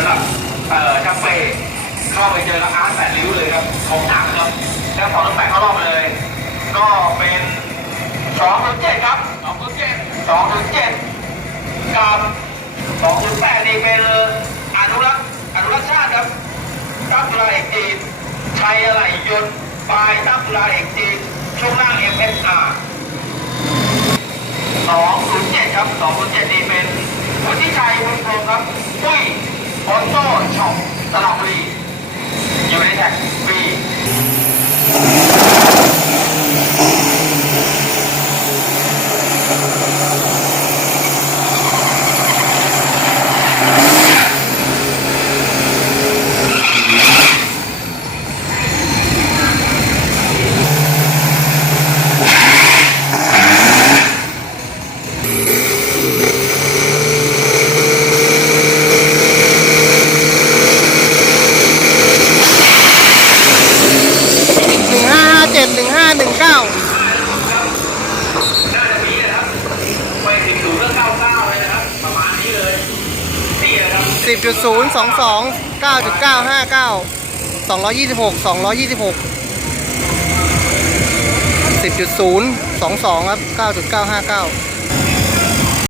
ำหรับเอ่อช่างเป้เข้าไปเจอกับอาร์ตแปดริ้วเลยครับของหนักครับแล้วสองแปดเข้ารอบเลย ก็เป็นสองถึงเจ็ดครับสองถึงเจ็ดสองถึงเจ็ดกับสองถึงแปดนี่เป็นอนุรักษ์อนุรักษ์ชาติครับตั้งตุลาเอกจีนชัยอะไหล่ยนต์ปลายตั้งตุลาเอกจีนช่วงล่าง FSR สองศูนย์เจ็ดครับสองศูนย์เจ็ดนี่เป็นวุฒิชัยบุญพรมครับปุ้ยออโต้ช็อปสระบุรี อยู่ในแท็กฟรี หนึ่งห้าห้าเจ็ดหนึ่งห้าหนึ่งเก้าน่าจะมีนะครับไม่ถึงศูนย์เก้าเก้าเลยนะครับประมาณนี้เลยนี่นะครับสิบจุดศูนย์สองสองเก้าจุดเก้าห้าเก้าสองร้อยยี่สิบหกสองร้อยยี่สิบหกสิบจุดศูนย์สองสองครับเก้าจุดเก้าห้าเก้า